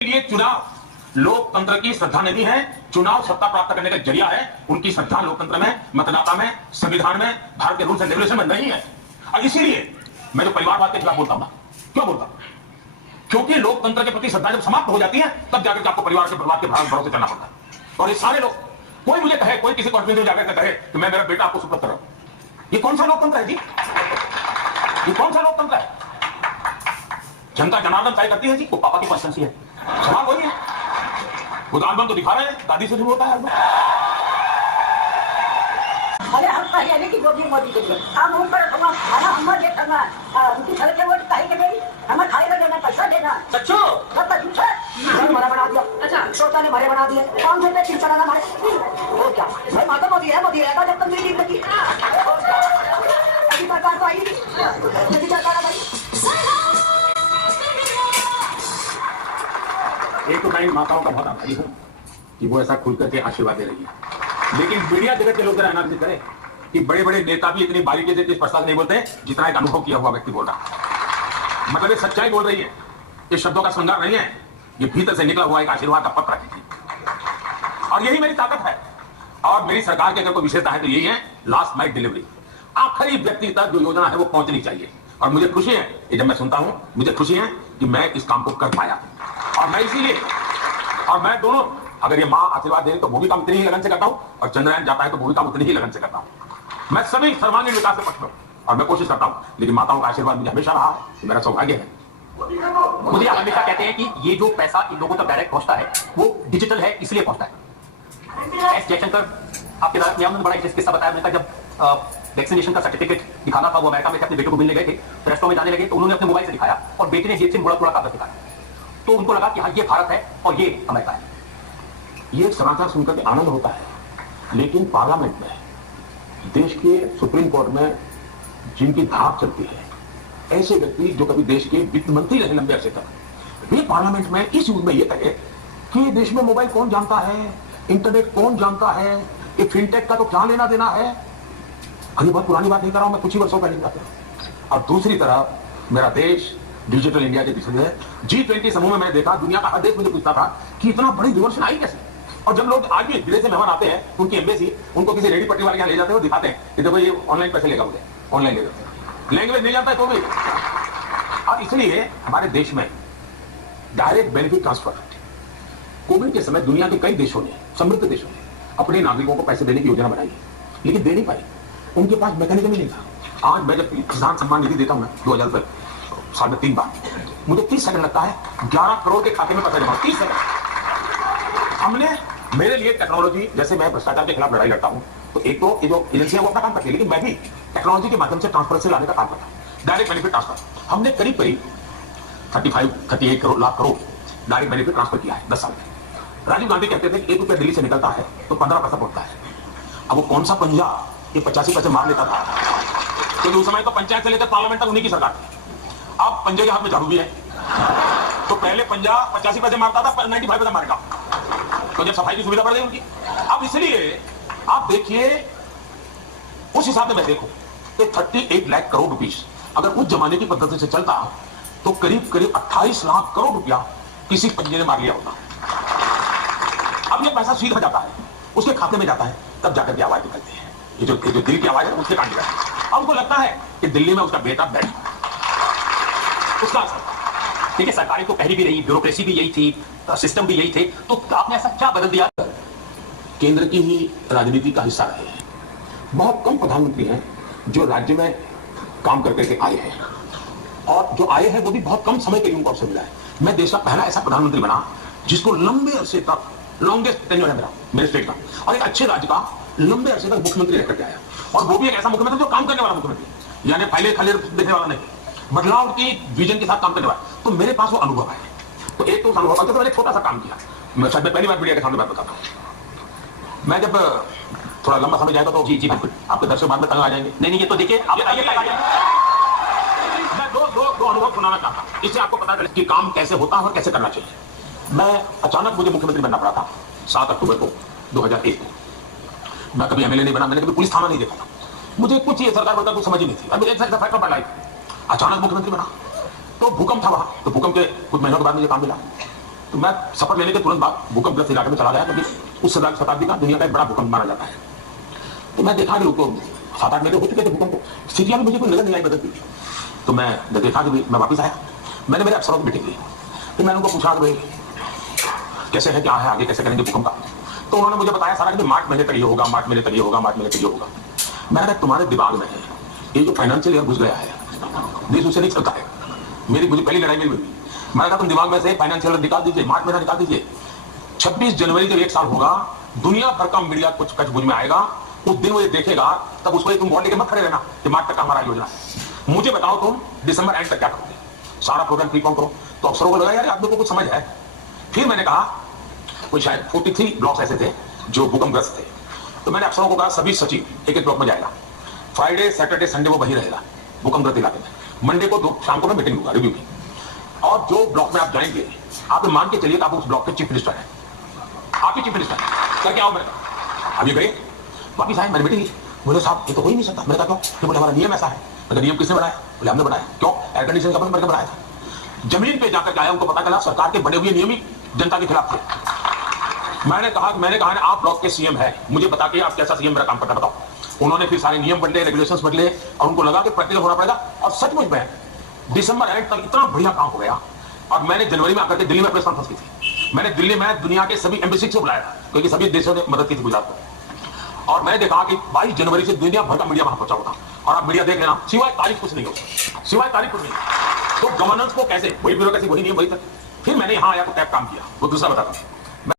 लिए चुनाव लोकतंत्र की श्रद्धा नहीं है। चुनाव सत्ता प्राप्त करने का जरिया है। उनकी श्रद्धा लोकतंत्र में, मतदाता में, संविधान में, भारत के रूल्स एंड रेगुलेशन में नहीं है। और इसीलिए मैं जो परिवारवाद के खिलाफ बोलता हूं, क्यों बोलता हूं? क्योंकि लोकतंत्र के प्रति श्रद्धा जब समाप्त हो जाती है तब जाकर आपको परिवार के बर्बाद के भरोसे चलना पड़ता है। और ये सारे लोग, कोई मुझे कहे, कोई किसी कॉन्फ्रेंस में जाकर कहे कि मैं मेरा बेटा आपको सुपुर्द कर रहा हूं, ये कौन सा लोकतंत्र है जी? ये कौन सा लोकतंत्र है? जनता जनार्दन तय करती है जी, वो पापा की कंस्टेंसी है। सवाल वही है। उदाहरण तो दिखा रहे हैं, दादी से शुरू होता है। अरे हम कहिए कि मोदी के लिए हम ऊपर खाना हम ये करना उनकी घर के वोट काहे के मेरी हमें खाएगा देना, पैसा देना। सच्चो पता झूठ है। हमारा बना दिया, अच्छा छोटा ने हमारे बना दिए, 500 रुपए चिप चढ़ाना हमारे। वो क्या भाई, माता मोदी रहेगा जब तक मेरी जिंदगी। अभी सरकार तो आई नहीं, सरकार आई। एक तो मैं माताओं का बहुत आभारी हूं कि वो ऐसा खुल करके आशीर्वाद दे रही है। लेकिन मीडिया जगत के लोग जरा एनालिसिस करें कि बड़े बड़े नेता भी इतनी बारीकी से इस प्रश्न नहीं बोलते जितना एक अनुभव किया हुआ व्यक्ति बोल रहा है। मतलब ये सच्चाई बोल रही है, ये शब्दों का श्रृंगार नहीं है, ये भीतर से निकला हुआ एक आशीर्वाद का पत्र है। और यही मेरी ताकत है। और मेरी सरकार की अगर कोई विशेषता है तो यही है, लास्ट माइल डिलीवरी। आखिरी व्यक्ति तक जो योजना है वो पहुंचनी चाहिए। और मुझे खुशी है कि जब मैं सुनता हूं, मुझे खुशी है कि मैं इस काम को कर पाया। और मैं इसीलिए, और मैं दोनों, अगर ये मां आशीर्वाद दे तो वो भी काम उतनी ही लगन से करता हूं, और चंद्रयान जाता है तो वो भी काम उतनी ही लगन से करता हूं। मैं सभी सर्वांगीण विकास के पक्ष में और मैं कोशिश करता हूं, लेकिन माताओं का आशीर्वाद मुझे हमेशा रहा है, मेरा सौभाग्य है। मुझे हमेशा कहते हैं कि ये जो पैसा इन लोगों तक डायरेक्ट पहुंचता है वो डिजिटल है, इसलिए पहुंचता है। एस जयशंकर आपके साथ में बड़ा किस्सा बताया मैंने, जब वैक्सीनेशन का सर्टिफिकेट दिखाना था, वो अमेरिका में अपने बेटे को मिलने गए थे, तो रेस्टोरेंट में जाने लगे तो उन्होंने अपने मोबाइल से दिखाया और बेटे ने जेब से थोड़ा कागज दिखाया, तो उनको लगा कि हाँ ये भारत है और ये अमेरिका है। ये समाचार सुनकर आनंद होता है, लेकिन पार्लियामेंट में, देश के सुप्रीम कोर्ट में जिनकी धाक चलती है, ऐसे व्यक्ति जो कभी देश के वित्त मंत्री रहे लंबे अरसे तक, वे पार्लियामेंट में इस युग में ये कहे कि देश में मोबाइल कौन जानता है, इंटरनेट कौन जानता है, ये फिनटेक का तो क्या लेना देना है। अभी बहुत पुरानी बात नहीं कर रहा हूं मैं, कुछ ही वर्षों पहले की बात है। और दूसरी तरफ मेरा देश डिजिटल इंडिया के दिशा में G20 समूह में मैंने देखा, दुनिया का हर देश मुझे पूछता था कि इतना बड़ी रिवॉल्यूशन आई कैसे। और जब लोग आज भी विदेश से मेहमान आते हैं, उनकी एम्बेसी उनको किसी रेडी पट्टी वाले यहाँ ले जाते हैं और दिखाते हैं कि देखो ये ऑनलाइन पैसे लेगा, मुझे ऑनलाइन लेगा, लैंग्वेज नहीं जानता है तो भी। और इसलिए हमारे देश में डायरेक्ट बेनिफिट ट्रांसफर, कोविड के समय दुनिया के कई देशों ने, समृद्ध देशों ने अपने नागरिकों को पैसे देने की योजना बनाई, लेकिन दे नहीं पाई, उनके पास मैकेनिज्म ही नहीं था। आज मैं जब किसान सम्मान निधि देता हूं ना 2000 रुपए साल में 3 बार, मुझे 30 सेकंड लगता है 11 करोड़ के खाते में पैसा जमा, 30 सेकंड। हमने, मेरे लिए टेक्नोलॉजी, जैसे मैं भ्रष्टाचार के खिलाफ लड़ाई लड़ता हूं, तो एक तो ये जो एजेंसियां वो अपना काम करती है, लेकिन मैं भी टेक्नोलॉजी के माध्यम से ट्रांसपेरेंसी लाने का काम करता हूं। डायरेक्ट बेनिफिट ट्रांसफर हमने करीब 38 lakh crore direct benefit transfer किया है 10 साल में। राजीव गांधी कहते थे कि 1 रुपया दिल्ली से निकलता है तो 15 पैसा पड़ता है। अब वो कौन सा पंजा ये 85 पैसे मार लेता था, क्योंकि उस समय तो पंचायत से लेकर पार्लियामेंट तक उन्हीं की सरकार थी। अब पंजे के हाथ में झाड़ू भी है, तो पहले पंजा 85 पैसे मारता था, 95 पैसे मारेगा, तो जब सफाई की सुविधा बढ़ गई उनकी। अब इसलिए आप देखिए, उस हिसाब से मैं देखूं तो 38 लाख करोड़ रुपीस अगर उस जमाने की पद्धति से चलता तो करीब 28 लाख करोड़ रुपया किसी पंजे ने मार लिया होता। अब ये पैसा सीधा जाता है, उसके खाते में जाता है, तब जाकर के आवाज निकलती है, ये जो दिल की आवाज है उसके कान निकलती है। अब उनको लगता है कि दिल्ली में उसका बेटा बैठा, उसका असर। देखिए सरकारें तो पहले भी रही, ब्यूरोक्रेसी भी यही थी, सिस्टम भी यही थे, तो आपने ऐसा क्या बदल दिया? केंद्र की ही राजनीति का हिस्सा रहे हैं। बहुत कम प्रधानमंत्री हैं जो राज्य में काम करके आए हैं, और जो आए हैं वो भी बहुत कम समय के लिए उनको अवसर मिला है। मैं देश का पहला ऐसा प्रधानमंत्री बना जिसको लंबे अरसे तक, लॉन्गेस्ट टेन्योर है मेरे स्टेट का, और एक अच्छे राज्य का लंबे अरसे तक मुख्यमंत्री रह करके आया। और वो भी एक ऐसा मुख्यमंत्री जो काम करने वाला मुख्यमंत्री, यानी पहले खाली देखने वाला नहीं, बदलाव की विजन के साथ काम करने वाला। तो मेरे पास वो अनुभव है। तो एक तो अनुभव तो मैंने छोटा सा काम किया, मैं शायद पहली बार मीडिया के सामने बात बताता हूं। मैं जब थोड़ा लंबा समय जाएगा तो जी बिल्कुल आपके दर्शक बाद में तंग आ जाएंगे। नहीं ये तो देखिए आप मैं दो अनुभव सुनाना चाहता हूं, इससे आपको पता चले कि काम कैसे होता है और कैसे करना चाहिए। मैं अचानक मुझे मुख्यमंत्री बनना पड़ा था 7 अक्टूबर को 2001 को। मैं कभी एमएलए नहीं बना, मैंने कभी पुलिस थाना नहीं देखा था, मुझे कुछ ये सरकार वर्कार कुछ समझ ही नहीं थी। मुझे फैक्ट ऑफ माय लाइफ, अचानक मुख्यमंत्री बना तो भूकंप था वहां, तो भूकंप के कुछ महीनों के बाद मुझे काम मिला। तो मैं शपथ लेने के तुरंत बाद भूकंपग्रस्त इलाके में चला गया, क्योंकि उस शताब्दी का दुनिया का एक बड़ा भूकंप माना जाता है। तो मैं देखा कि लोग तो 7-8 महीने हो चुके थे भूकंप को, स्थितियां भी मुझे कोई नजर नहीं आई बदलती। तो मैं जब देखा कि मैं वापस आया, मैंने मेरे अफसरों की मीटिंग ली, तो मैंने उनको पूछा कि भाई कैसे है, क्या है, आगे कैसे करेंगे भूकंप का। तो उन्होंने मुझे बताया सारा कि मार्च महीने तक ये होगा, मार्च महीने तक ये होगा, मार्च महीने तक ये होगा। मैंने कहा तुम्हारे दिमाग में है ये जो फाइनेंशियल ईयर घुस गया है, देश उससे नहीं चलता है। मुझे पहली लड़ाई में हुई, मैंने कहा तुम दिमाग में से फाइनेंशियल ईयर निकाल दीजिए, मार्च महीना निकाल दीजिए। 26 जनवरी जब 1 साल होगा, दुनिया भर का मीडिया कुछ कचबुझ में आएगा, उस दिन वो ये देखेगा, तब उसको तुम बॉन्ड लेके मत खड़े रहना कि मार्च तक हमारा योजना है। मुझे बताओ तुम दिसंबर एंड तक क्या करोगे, सारा प्रोग्राम प्रीफॉर्म करो। तो अफसरों को लगा यार आप लोगों को कुछ समझ है। फिर मैंने कहा कोई शायद 43 ब्लॉक्स ऐसे थे जो भूकंपग्रस्त थे, तो मैंने अफसरों को कहा सभी सचिव एक ब्लॉक में जाएगा, फ्राइडे सैटरडे संडे वो वहीं रहेगा भूकंपग्रस्त इलाके में, मंडे को शाम को मीटिंग होगा रिव्यू की। और जो ब्लॉक में आप जाएंगे, आप मान के चलिए आप उस ब्लॉक के चीफ मिनिस्टर हैं, आप ही चीफ मिनिस्टर करके आओ। मैंने अभी गए वापिस आए, मैंने मीटिंग ली, बोले साहब ये तो हो ही नहीं सकता। मैंने कहा क्यों? बोले हमारा नियम ऐसा है। मैंने नियम किसने बनाया? बोले हमने बनाया। क्यों? एयर कंडीशन का बनकर बनाया था। जमीन पे जाकर आया, उनको पता चला सरकार के बने हुए नियम ही जनता के खिलाफ थे। मैंने कहा ना आप ब्लॉक के सीएम है, मुझे बता के आप कैसा सीएम मेरा काम करता बताओ। उन्होंने फिर सारे नियम बदले, रेगुलेशंस बदले, और उनको लगा कि प्रैक्टिकल होना पड़ेगा। और सचमुच में दिसंबर एंड तक इतना बढ़िया काम हो गया। और मैंने जनवरी में आकर के दिल्ली में प्रेस कॉन्फ्रेंस की थी। मैंने दिल्ली में दुनिया के सभी एम्बेसी से बुलाया था, क्योंकि सभी देशों ने मदद की थी गुजरात को। और मैंने देखा कि 22 जनवरी से दुनिया भर का मीडिया वहां पहुंचा होता। और आप मीडिया देख लेना, सिवाय तारीख कुछ नहीं होता, सिवाय तारीख कुछ नहीं। तो गवर्नेंस को कैसे, वही ब्यूरोक्रेसी, वही नियम, वही तक। फिर मैंने यहां आया तो टैप काम किया, वो दूसरा बताता हूं।